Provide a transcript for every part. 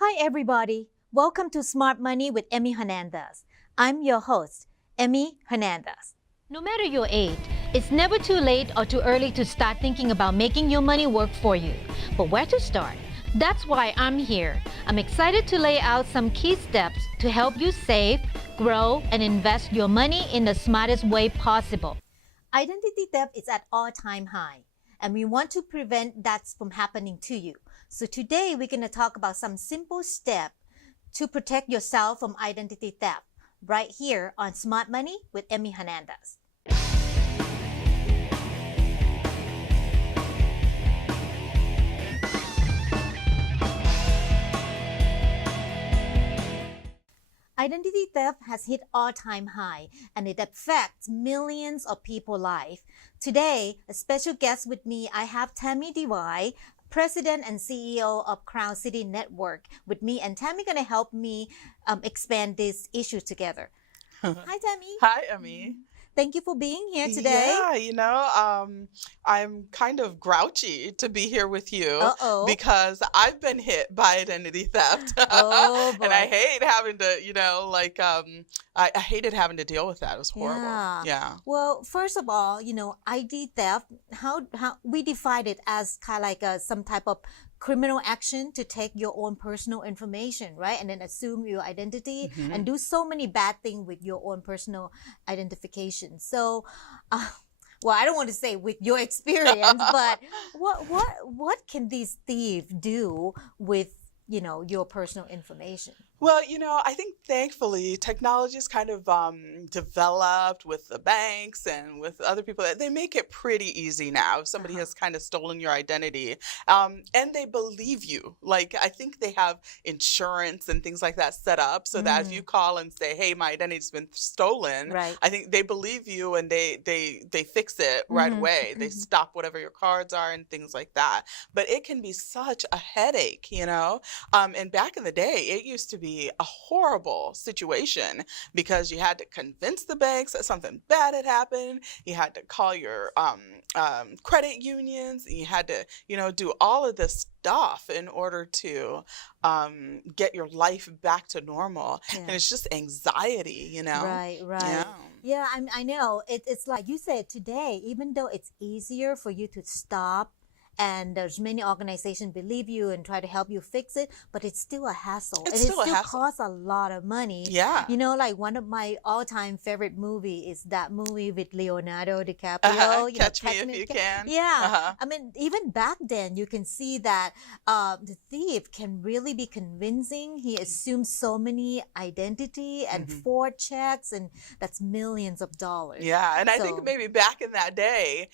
Hi, everybody. Welcome to Smart Money with Emmy Hernandez. I'm your host, Emmy Hernandez. No matter your age, it's never too late or too early to start thinking about making your money work for you. But where to start? That's why I'm here. I'm excited to lay out some key steps to help you save, grow, and invest your money in the smartest way possible. Identity theft is at all-time high, and we want to prevent that from happening to you. So today we're going to talk about some simple steps to protect yourself from identity theft right here on Smart Money with Emmy Hernandez. Identity theft has hit all-time high, and it affects millions of people's lives. Today, a special guest with me, I have Tami DY, President and CEO of Crown City Network with me, and Tami going to help me expand this issue together. Hi, Tami. Hi, Emmy. Thank you for being here today. Yeah, I'm kind of grouchy to be here with you Uh-oh. because I've been hit by identity theft. Oh, boy. And I hate having to, I hated having to deal with that. It was horrible. Yeah. Well, first of all, ID theft, how we define it as kind of like some type of criminal action to take your own personal information, right? And then assume your identity and do so many bad things with your own personal identification. So, well, I don't want to say with your experience, but what can these thieves do with, your personal information? Well, I think thankfully technology has kind of developed with the banks and with other people. They make it pretty easy now. If somebody has kind of stolen your identity and they believe you. Like, I think they have insurance and things like that set up so that if you call and say, hey, my identity's been stolen, right. I think they believe you and they fix it right away. They stop whatever your cards are and things like that. But it can be such a headache, and back in the day, it used to be a horrible situation because you had to convince the banks that something bad had happened. You had to call your credit unions. And you had to, do all of this stuff in order to get your life back to normal. Yeah. And it's just anxiety, Right. Yeah, I know. It's like you said today, even though it's easier for you to stop, and there's many organizations believe you and try to help you fix it, but it's still a hassle. It still costs a lot of money. Yeah. Like one of my all-time favorite movie is that movie with Leonardo DiCaprio. Catch Me If You Can. Yeah. I mean, even back then, you can see that the thief can really be convincing. He assumes so many identity and forward checks, and that's millions of dollars. Yeah, and I think maybe back in that day,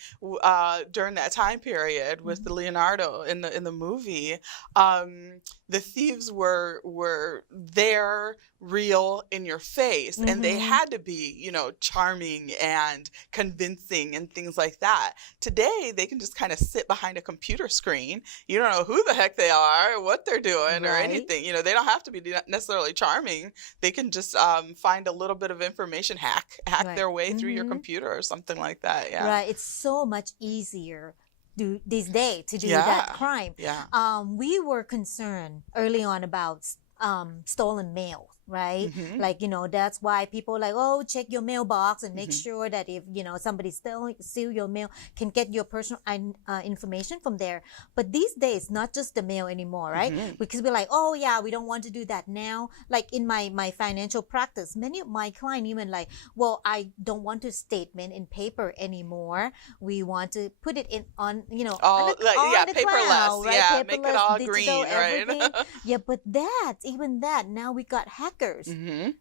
during that time period, with the Leonardo in the movie, the thieves were there, real, in your face, and they had to be, charming and convincing and things like that. Today, they can just kind of sit behind a computer screen. You don't know who the heck they are, what they're doing, or anything. They don't have to be necessarily charming. They can just find a little bit of information, hack their way through your computer or something like that. Yeah. Right. It's so much easier these days to do that crime. Yeah. We were concerned early on about stolen mail, right? Like, that's why people like, check your mailbox and make sure that if, somebody steal your mail, can get your personal information from there. But these days, not just the mail anymore, right? Because we're like, we don't want to do that now. Like in my financial practice, many of my clients even like, I don't want to statement in paper anymore. We want to put it on, on the paperless, cloud, right? Yeah, Paperless, make it all digital, green, everything. right? Yeah, but even that, now we got hackers,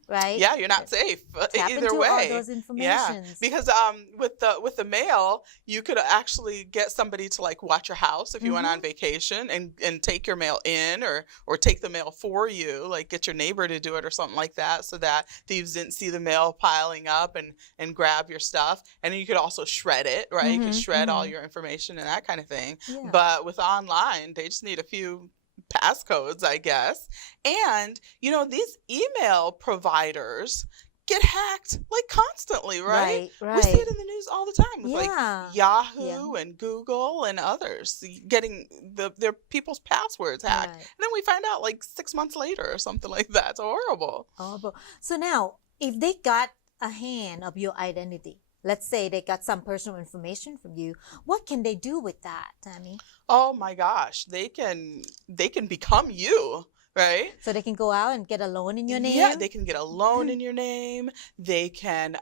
right? Yeah, you're not safe either way. All those informations. Yeah, because with the mail, you could actually get somebody to like watch your house if you went on vacation and take your mail in or take the mail for you, like get your neighbor to do it or something like that, so that thieves didn't see the mail piling up and grab your stuff. And then you could also shred it, right? You can shred all your information and that kind of thing. Yeah. But with online, they just need a few passcodes, I guess. And, these email providers get hacked like constantly, right? Right. We see it in the news all the time with like Yeah. Yahoo and Google and others getting their people's passwords hacked. Right. And then we find out like 6 months later or something like that. It's horrible. Horrible. So now, if they got a hand of your identity, let's say they got some personal information from you, what can they do with that, Tami? Oh my gosh, they can become you. Right? So they can go out and get a loan in your name? Yeah, they can get a loan in your name. They can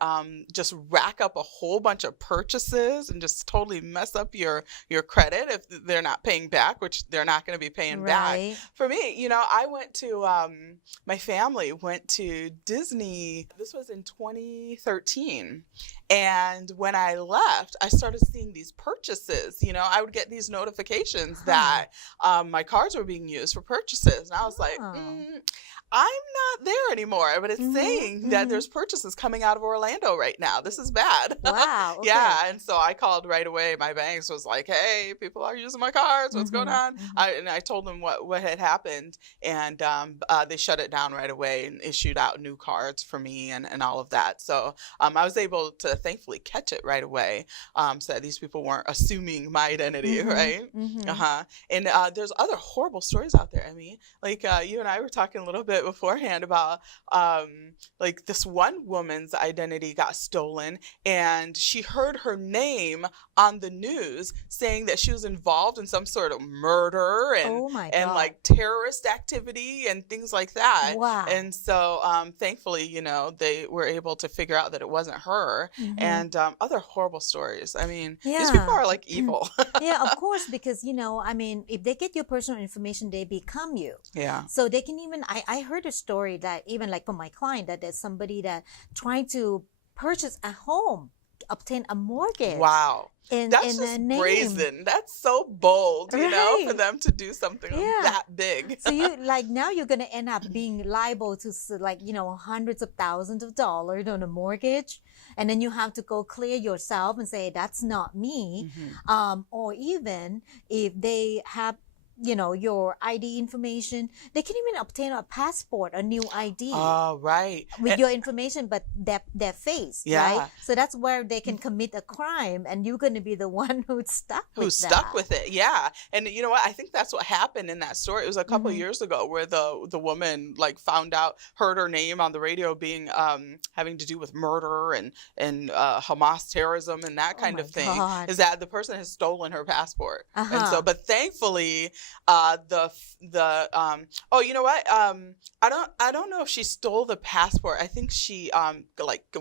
just rack up a whole bunch of purchases and just totally mess up your credit if they're not paying back, which they're not going to be paying back. For me, I went to, my family went to Disney. This was in 2013. And when I left, I started seeing these purchases. I would get these notifications that my cards were being used for purchases. And I was like, I'm not there anymore. But it's saying that there's purchases coming out of Orlando right now. This is bad. Wow. Okay. Yeah. And so I called right away. My banks was like, hey, people are using my cards. What's going on? And I told them what had happened. And they shut it down right away and issued out new cards for me and all of that. So I was able to thankfully catch it right away, so that these people weren't assuming my identity, right? And there's other horrible stories out there. I mean, like you and I were talking a little bit beforehand about like this one woman's identity got stolen, and she heard her name on the news saying that she was involved in some sort of murder and like terrorist activity and things like that. Wow. And so thankfully, they were able to figure out that it wasn't her. And other horrible stories. I mean, these people are like evil. Yeah, of course, because, I mean, if they get your personal information, they become you. Yeah. So they can even, I heard a story that even like from my client, that there's somebody that trying to purchase a home, obtain a mortgage. Wow. That's in just name. Brazen. That's so bold, for them to do something that big. So now you're going to end up being liable to hundreds of thousands of dollars on a mortgage. And then you have to go clear yourself and say, that's not me. Or even if they have your ID information, they can even obtain a passport, a new ID. Oh, right. With your information, but their face, right? So that's where they can commit a crime, and you're going to be the one who's stuck with it. Yeah. And you know what? I think that's what happened in that story. It was a couple of years ago where the woman found out, heard her name on the radio being having to do with murder and Hamas terrorism and that kind of thing. God. Is that the person has stolen her passport. And so, but thankfully, you know what? I don't know if she stole the passport. I think she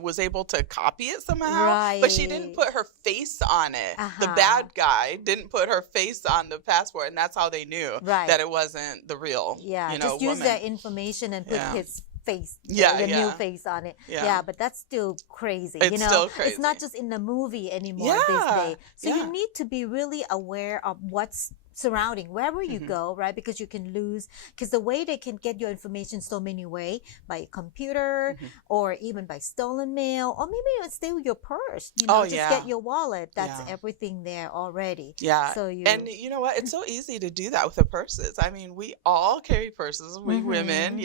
was able to copy it somehow, but she didn't put her face on it. The bad guy didn't put her face on the passport, and that's how they knew that it wasn't the real. Yeah, just use woman. that information and put his face, the new face on it. Yeah, but that's still crazy. It's still crazy. It's not just in the movie anymore this day. So you need to be really aware of what's surrounding wherever you go, right? Because you can lose, because the way they can get your information so many ways, by computer or even by stolen mail, or maybe even steal your purse, get your wallet. That's everything there already. Yeah. So and you know what? It's so easy to do that with the purses. I mean, we all carry purses, we women,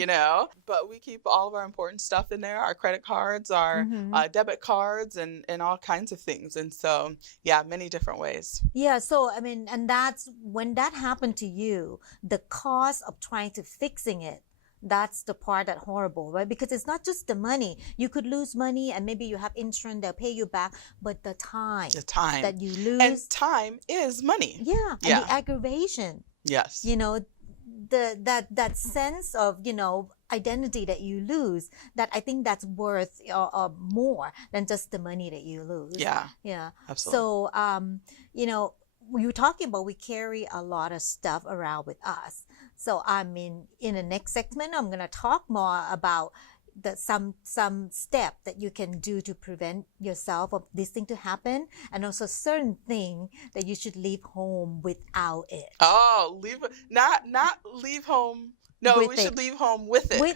but we keep all of our important stuff in there, our credit cards, our debit cards, and all kinds of things. And so, many different ways. Yeah. So, I mean, and that's when that happened to you, the cost of trying to fixing it, that's the part that's horrible, right? Because it's not just the money. You could lose money and maybe you have insurance, they'll pay you back, but the time that you lose. And time is money. Yeah. And the aggravation. Yes. That sense of, identity that you lose, that I think that's worth more than just the money that you lose. Yeah. Yeah. Absolutely. So, we were talking about we carry a lot of stuff around with us. So I mean, in the next segment, I'm going to talk more about some step that you can do to prevent yourself of this thing to happen, and also certain thing that you should leave home without it. Oh, not leave home. No, we should leave home with it. We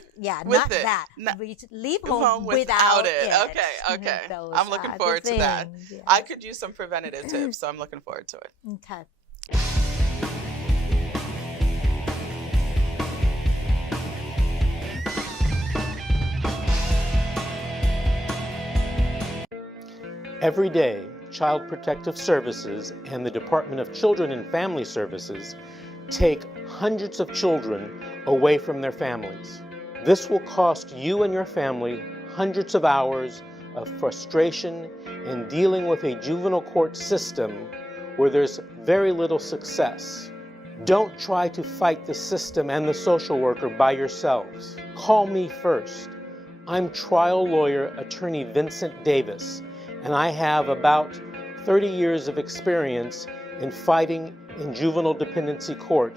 should leave home without it. Okay. I'm looking forward to that. Yeah. I could use some preventative tips, so I'm looking forward to it. Okay. Every day, Child Protective Services and the Department of Children and Family Services take hundreds of children away from their families. This will cost you and your family hundreds of hours of frustration in dealing with a juvenile court system where there's very little success. Don't try to fight the system and the social worker by yourselves. Call me first. I'm trial lawyer attorney Vincent Davis, and I have about 30 years of experience in fighting in juvenile dependency court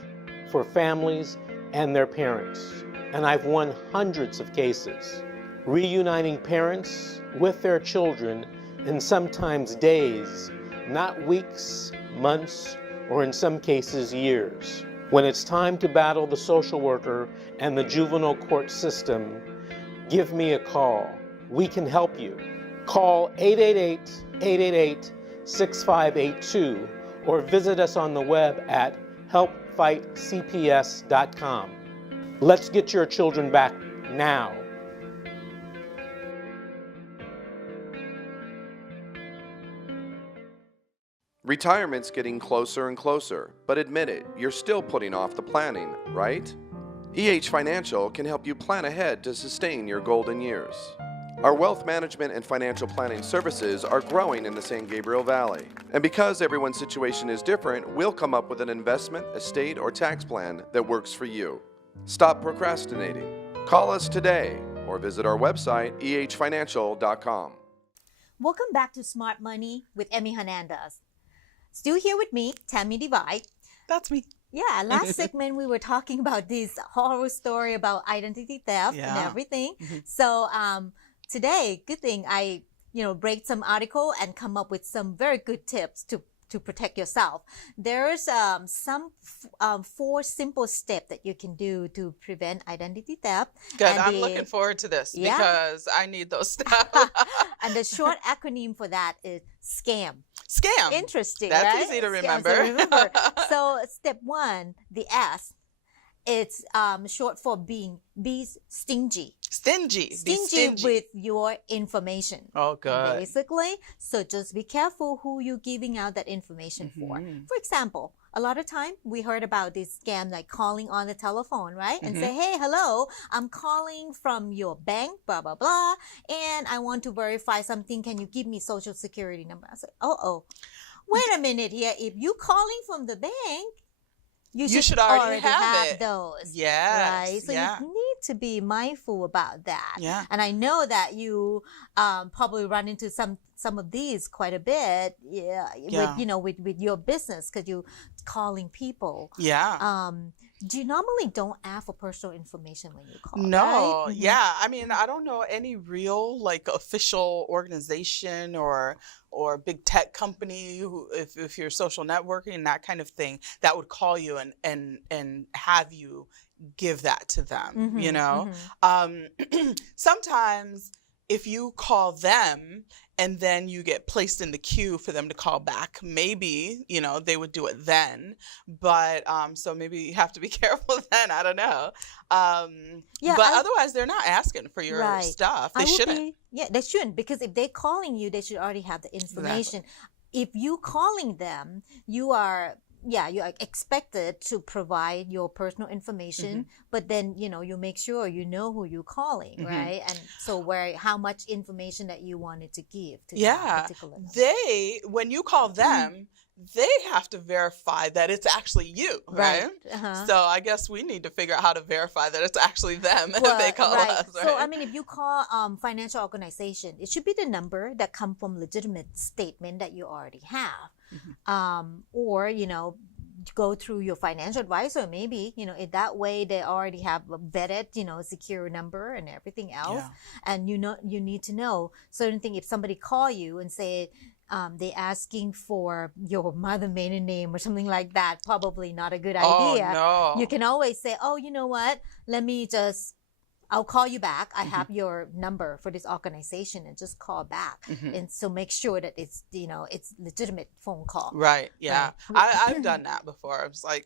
for families and their parents. And I've won hundreds of cases, reuniting parents with their children in sometimes days, not weeks, months, or in some cases years. When it's time to battle the social worker and the juvenile court system, give me a call. We can help you. Call 888-888-6582 or visit us on the web at helpfightcps.com. Let's get your children back now. Retirement's getting closer and closer, but admit it, you're still putting off the planning, right? EH Financial can help you plan ahead to sustain your golden years. Our wealth management and financial planning services are growing in the San Gabriel Valley. And because everyone's situation is different, we'll come up with an investment, estate, or tax plan that works for you. Stop procrastinating. Call us today or visit our website, ehfinancial.com. Welcome back to Smart Money with Emmy Hernandez. Still here with me, Tami Divide. That's me. Yeah, last segment we were talking about this horror story about identity theft and everything. So today, good thing I break some article and come up with some very good tips to protect yourself. There's some 4 simple steps that you can do to prevent identity theft. Good. And I'm looking forward to this because I need those steps. And the short acronym for that is SCAM. Scam. Interesting, That's right? easy to remember. So step 1, the S, it's short for be stingy. Stingy with your information. Oh, good. Basically, so just be careful who you're giving out that information for. For example, a lot of time we heard about this scam like calling on the telephone, right? And say, hey, hello, I'm calling from your bank, blah, blah, blah, and I want to verify something. Can you give me social security number? I said, wait a minute here. If you calling from the bank, you should already have those. Yes. Right? So you need to be mindful about that. Yeah. And I know that you probably run into some of these quite a bit. With your business because you're calling people. Yeah. Do you normally don't ask for personal information when you call? No. Right? Yeah. I mean, I don't know any real official organization or big tech company who, if you're social networking and that kind of thing, that would call you and have you give that to them. Sometimes if you call them and then you get placed in the queue for them to call back, maybe, they would do it then. But so maybe you have to be careful then. I don't know. Otherwise, they're not asking for your stuff. They shouldn't. They shouldn't, because if they're calling you, they should already have the information. Exactly. If you calling them, you are expected to provide your personal information, but then, you make sure you know who you're calling, right? And so how much information that you wanted to give to that particular number. When you call them, they have to verify that it's actually you, right? So I guess we need to figure out how to verify that it's actually them if they call us, right? So, I mean, if you call financial organization, it should be the number that come from legitimate statement that you already have. Or, go through your financial advisor, maybe, in that way they already have a vetted, secure number and everything else. And you need to know certain thing. If somebody call you and say, they asking for your mother maiden name or something like that, probably not a good idea. No. You can always say, oh, you know what? Let me just I'll call you back. I have your number for this organization, and just call back. And so make sure that it's, it's legitimate phone call. Right. Yeah. Right. I've done that before. I was like,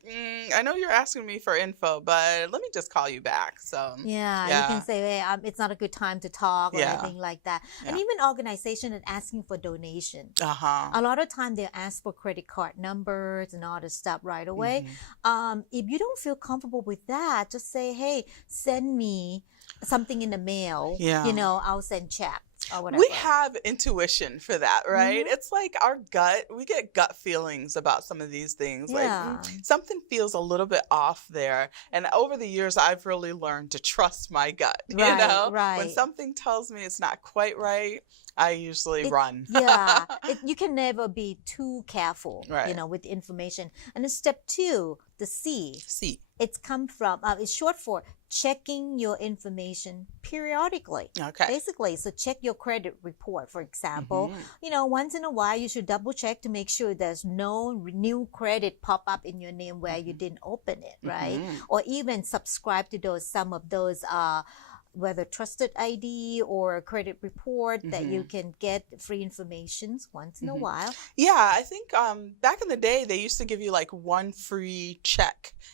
I know you're asking me for info, but let me just call you back. So Yeah, you yeah. can say, hey, it's not a good time to talk or Yeah. anything like that. Yeah. And even organization that asking for donation. Uh-huh. A lot of time they ask for credit card numbers and all this stuff right away. If you don't feel comfortable with that, just say, hey, send me something in the mail. Yeah. I'll send check or whatever. We have intuition for that, right? It's like our gut, we get gut feelings about some of these things. Yeah. Like something feels a little bit off there. And over the years, I've really learned to trust my gut. Right, When right. something tells me it's not quite right, I usually run. Yeah, you can never be too careful, Right. with information. And then step 2, the C. See. It's short for checking your information periodically. Okay. Basically, so check your credit report, for example. Once in a while, you should double check to make sure there's no new credit pop up in your name where you didn't open it, right? Or even subscribe to some of those whether trusted ID or a credit report that you can get free information once in a while. Yeah, I think back in the day, they used to give you like one free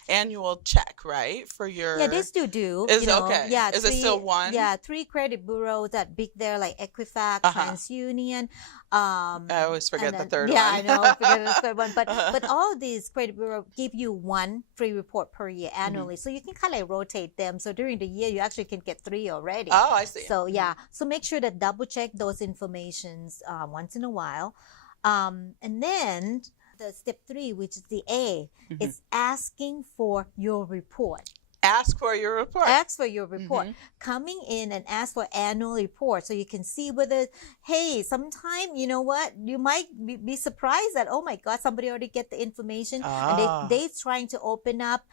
annual check, right? For your... Yeah, they still do. Is it okay? Yeah, Is it still one? Yeah, 3 credit bureaus that big there, like Equifax, TransUnion. I always forget the third yeah, one. I know, forget the third one. But all these credit bureaus give you one free report per year annually. So you can kind of rotate them. So during the year, you actually can get 3 already. Oh, I see. So yeah, so make sure that double check those informations once in a while. And then the step 3, which is the A, is asking for your report. Ask for your report. Ask for your report. Coming in and ask for annual report so you can see whether, hey, sometime, you know what, you might be surprised that, oh my God, somebody already get the information and they trying to open up,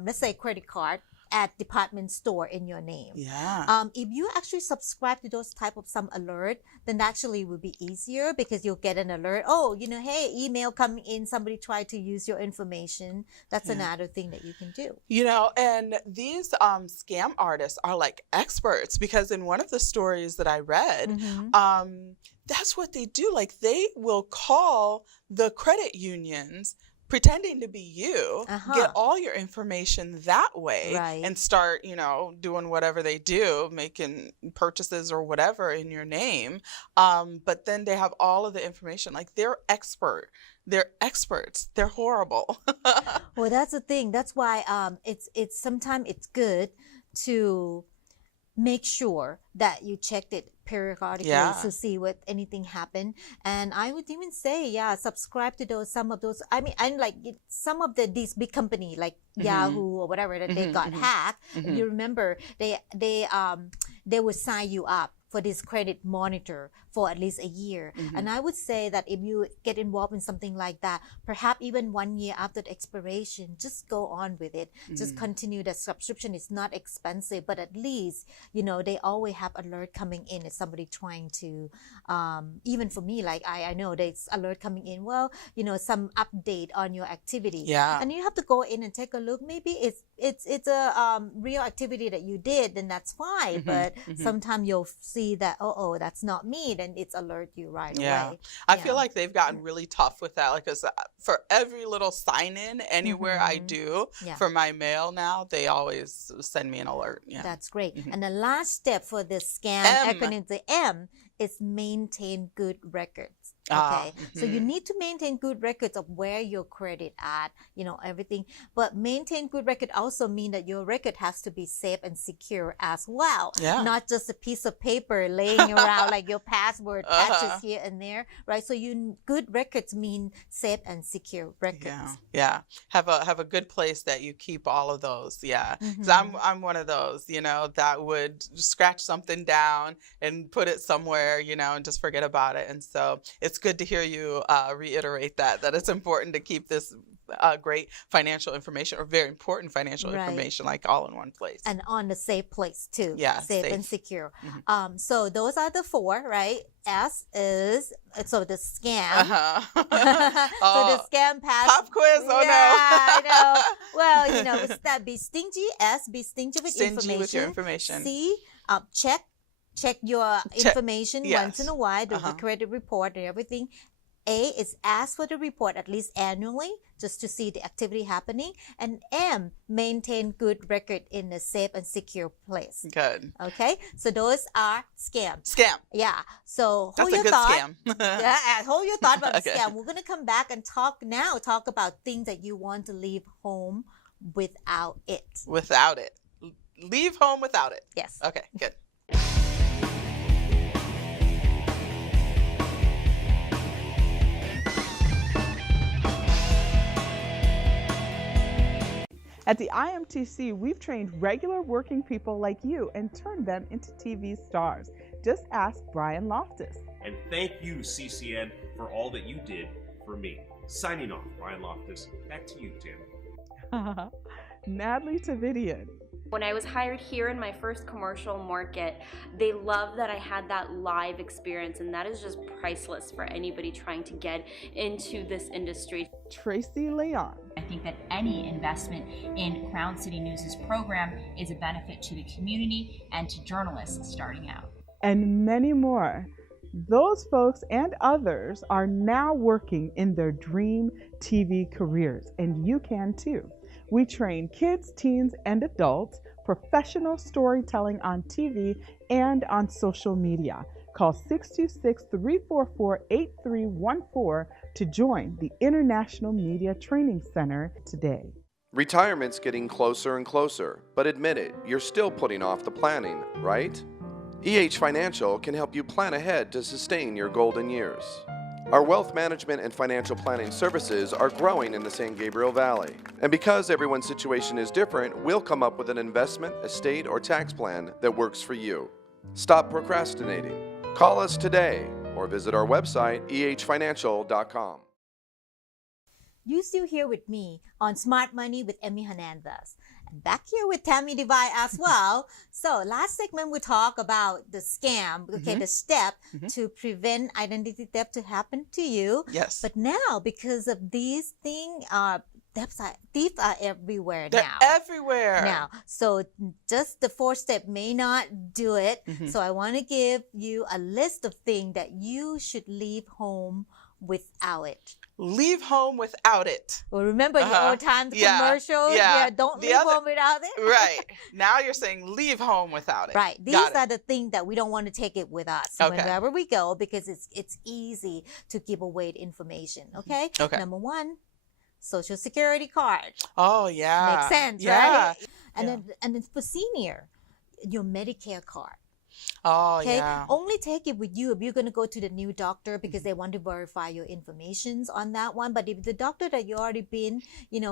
let's say, a credit card at department store in your name. Yeah. If you actually subscribe to those type of some alert, then actually will be easier because you'll get an alert. Oh, hey, email coming in, somebody tried to use your information. That's another thing that you can do. And these scam artists are like experts because in one of the stories that I read, that's what they do. Like they will call the credit unions pretending to be you, get all your information that way, and start, doing whatever they do, making purchases or whatever in your name. But then they have all of the information. Like they're expert. They're experts. They're horrible. Well, that's the thing. That's why it's sometimes it's good to make sure that you checked it periodically to see what anything happened. And I would even say, subscribe to some of those. I mean, and like some of these big company like Yahoo or whatever that they got hacked. You remember they would sign you up for this credit monitor for at least a year. And I would say that if you get involved in something like that, perhaps even 1 year after the expiration, just go on with it. Just continue. The subscription is not expensive, but at least, they always have alert coming in if somebody trying to, even for me, like I know there's alert coming in, well, some update on your activity. Yeah. And you have to go in and take a look. Maybe it's a real activity that you did, then that's fine. But sometimes you'll see that, oh, that's not me, then it's alert you right away. I feel like they've gotten really tough with that. Like, 'cause for every little sign in anywhere I do for my mail now, they always send me an alert. Yeah. That's great. And the last step for this scam acronym, the M, is maintain good records. Okay. So you need to maintain good records of where your credit at, everything. But maintain good record also mean that your record has to be safe and secure as well. Yeah. Not just a piece of paper laying around like your password patches here and there, right? So good records mean safe and secure records. Yeah. Have a good place that you keep all of those. Yeah. 'Cause I'm one of those, that would scratch something down and put it somewhere, and just forget about it. And so it's good to hear you reiterate that it's important to keep this great financial information or very important financial Right. information, like all in one place. And on the safe place too. Yeah, safe and safe. secure. So those are the four, right? S is so the scam. So the Oh, scam pass. pop quiz. Oh Yeah, I know. no. Well, it's that be stingy. S, be stingy with Stingy information. with your information. C, check your information once yes. in a while, the Uh-huh. credit report and everything. A is ask for the report at least annually, just to see the activity happening. And M, maintain good record in a safe and secure place. Good. Okay, so those are scams. Scam. Yeah. So That's hold a your good thought. scam. Yeah, hold your thought about the Okay. scam. We're gonna come back and talk about things that you want to leave home without it. Without it. Leave home without it. Yes. Okay, good. At the IMTC, we've trained regular working people like you and turned them into TV stars. Just ask Brian Loftus. And thank you, CCN, for all that you did for me. Signing off, Brian Loftus. Back to you, Tammy. Natalie Tavidian. When I was hired here in my first commercial market, they loved that I had that live experience, and that is just priceless for anybody trying to get into this industry. Tracy Leon. I think that any investment in Crown City News' program is a benefit to the community and to journalists starting out. And many more. Those folks and others are now working in their dream TV careers, and you can too. We train kids, teens, and adults, professional storytelling on TV and on social media. Call 626-344-8314 to join the International Media Training Center today. Retirement's getting closer and closer, but admit it, you're still putting off the planning, right? Financial can help you plan ahead to sustain your golden years. Our wealth management and financial planning services are growing in the San Gabriel Valley. And because everyone's situation is different, we'll come up with an investment, estate, or tax plan that works for you. Stop procrastinating. Call us today or visit our website, ehfinancial.com. You still here with me on Smart Money with Emmy Hernandez. And back here with Tami Devine as well. So last segment we talked about the scam, okay, the step to prevent identity theft to happen to you. Yes. But now, because of these things, thieves are everywhere They're now. everywhere. Now, so just the fourth step may not do it. So I want to give you a list of things that you should leave home without it. Leave home without it. Well, remember the old times Yeah, commercials? yeah. Don't The leave other- home without it. Right. Now you're saying leave home without it. Right. These Got it. are the things that we don't want to take it with us Okay. wherever we go, because it's easy to give away the information. Okay. Okay. Number one, Social Security card. Oh, yeah. Makes sense, Yeah. right? And then for senior, your Medicare card. Oh, Okay, yeah. only take it with you if you're going to go to the new doctor, because they want to verify your informations on that one. But if the doctor that you already been,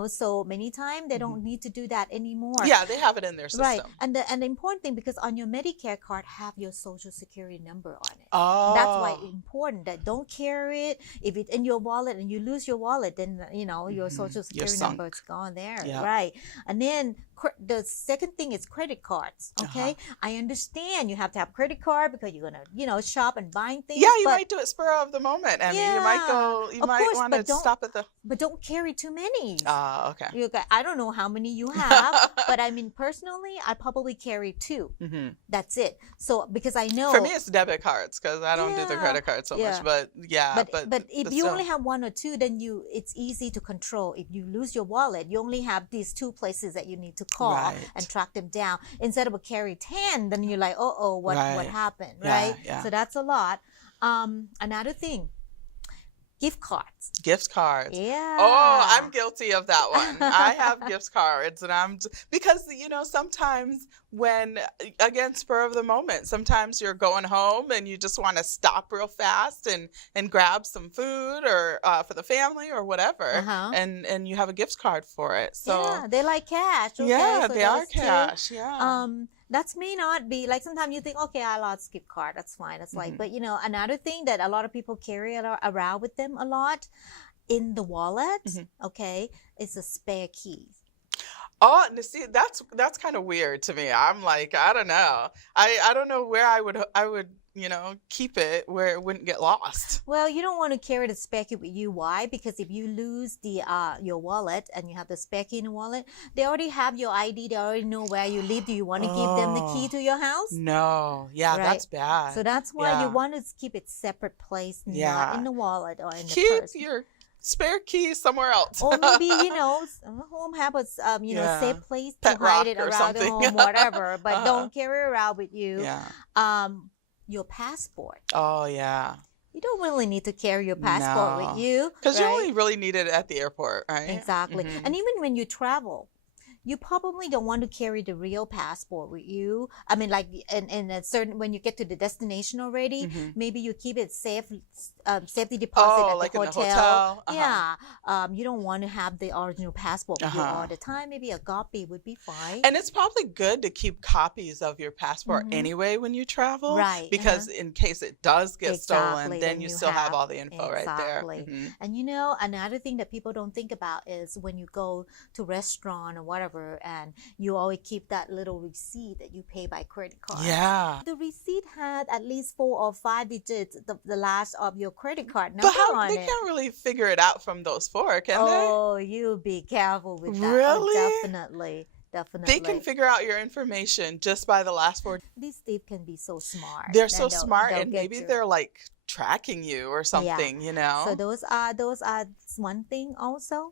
so many times, they don't need to do that anymore. Yeah, they have it in their system. Right. And the important thing, because on your Medicare card have your Social Security number on it. Oh. That's why it's important that don't carry it. If it's in your wallet and you lose your wallet, then your Social Security sunk. number is gone there. Yeah. Right. And then the second thing is credit cards. Okay. I understand you have to have credit card because you're gonna shop and buying things. Yeah, you but, might do it spur of the moment, Emmy. You might go. You of might course, want but to stop at the. But don't carry too many. Okay. I don't know how many you have, but I mean, personally, I probably carry 2. That's it. So, because I know. For me, it's debit cards because I don't do the Yeah, credit card so yeah. much. But yeah, but if you still. only have 1 or 2, then it's easy to control. If you lose your wallet, you only have these 2 places that you need to call Right. and track them down. Instead of carry 10, then you're like, what Right. happened, Yeah, right? yeah. So that's a lot. Another thing, gift cards. Gift cards. Yeah. Oh, I'm guilty of that one. I have gift cards, and because sometimes when, again, spur of the moment, sometimes you're going home and you just want to stop real fast and grab some food or for the family or whatever, and you have a gift card for it. So yeah, they like cash. Okay? yeah, so they are those 2. cash. Yeah. That may not be like, sometimes you think, okay, I lost gift card, that's fine. That's like, but another thing that a lot of people carry around with them a lot in the wallet, okay, is a spare key. Oh, and see, that's kind of weird to me. I'm like, I don't know. I don't know where I would keep it where it wouldn't get lost. Well, you don't want to carry the spare key with you. Why? Because if you lose the your wallet and you have the spare key in the wallet, they already have your ID. They already know where you live. Do you want to give them the key to your house? No. Yeah, Right. that's bad. So that's why Yeah. you want to keep it separate place, Yeah. not in the wallet or in the Keep purse. your spare key somewhere else. Or maybe, home have a Yeah. safe place to Pet hide rock it or around the something. home, whatever. But don't carry it around with you. Yeah. Your passport. Oh, yeah. You don't really need to carry your passport with you. Because you right? only really need it at the airport, right? Exactly. And even when you travel, you probably don't want to carry the real passport with you. I mean, like in a certain, when you get to the destination already, maybe you keep it safety deposit at like the in hotel. the hotel. Yeah. You don't want to have the original passport with you all the time. Maybe a copy would be fine. And it's probably good to keep copies of your passport anyway when you travel. Right, Because in case it does get stolen, Exactly, then you still have all the info right there. Exactly. And another thing that people don't think about is when you go to restaurant or whatever, and you always keep that little receipt that you pay by credit card. Yeah. The receipt had at least 4 or 5 digits, the last of your credit card number But how on they it. can't really figure it out from those 4, can Oh, you be careful with that. Really? Oh, definitely. they? They can figure out your information just by the last 4. These thieves can be so smart. They're and so smart, they'll and get maybe you. they're like tracking you or something, So those are one thing also.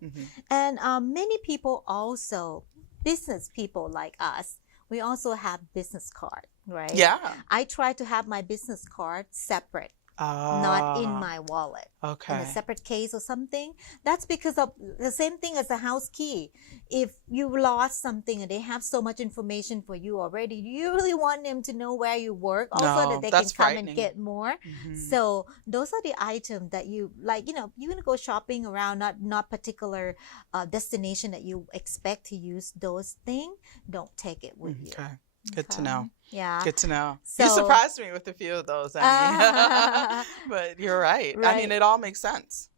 And many people also, business people like us, we also have business card, right? Yeah. I try to have my business card separate, not in my wallet. Okay. In a separate case or something. That's because of the same thing as a house key. If you lost something and they have so much information for you already, do you really want them to know where you work also No, that they that's can come frightening. and get more? So those are the items that you like, you're going to go shopping around, not particular destination that you expect to use those things, don't take it with you. Okay. Good to know. Yeah. Good to know. So- You surprised me with a few of those, Emmy. But you're right. I mean, Right. it all makes sense.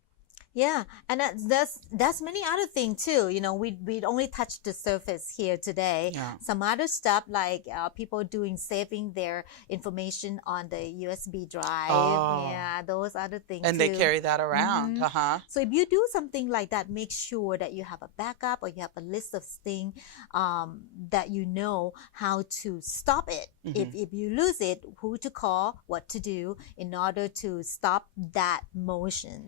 Yeah, and that's many other things too. We only touched the surface here today. Yeah. Some other stuff like people saving their information on the USB drive. Oh. Yeah, those other things. And too. they carry that around. So if you do something like that, make sure that you have a backup or you have a list of things that you know how to stop it. If you lose it, who to call, what to do in order to stop that motion.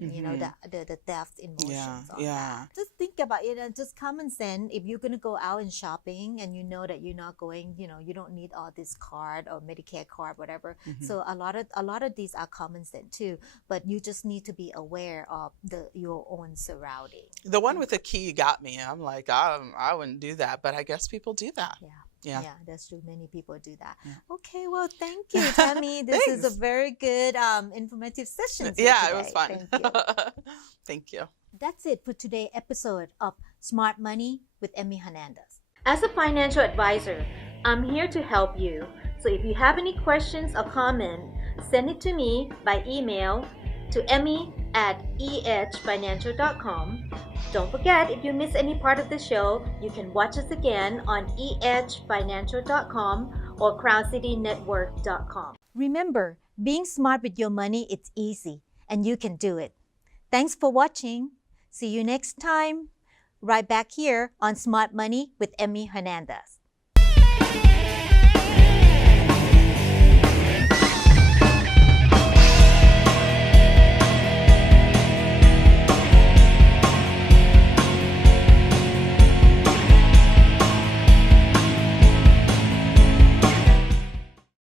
The theft emotions. Yeah, yeah. Just think about it and just common sense. If you're gonna go out and shopping and you know that you're not going, you don't need all this card or Medicare card, whatever. So a lot of these are common sense too. But you just need to be aware of your own surrounding. The one with the key got me. I'm like, I wouldn't do that, but I guess people do that. Yeah, that's true. Many people do that. Okay, well, thank you, Tami. This is a very good, informative session. Yeah, it was fun. Thank you. Thank you. That's it for today's episode of Smart Money with Emmy Hernandez. As a financial advisor, I'm here to help you. So if you have any questions or comments, send it to me by email to emmy@ehfinancial.com. Don't forget, if you miss any part of the show, you can watch us again on ehfinancial.com or crowncitynetwork.com. Remember, being smart with your money, it's easy, and you can do it. Thanks for watching. See you next time, right back here on Smart Money with Emmy Hernandez.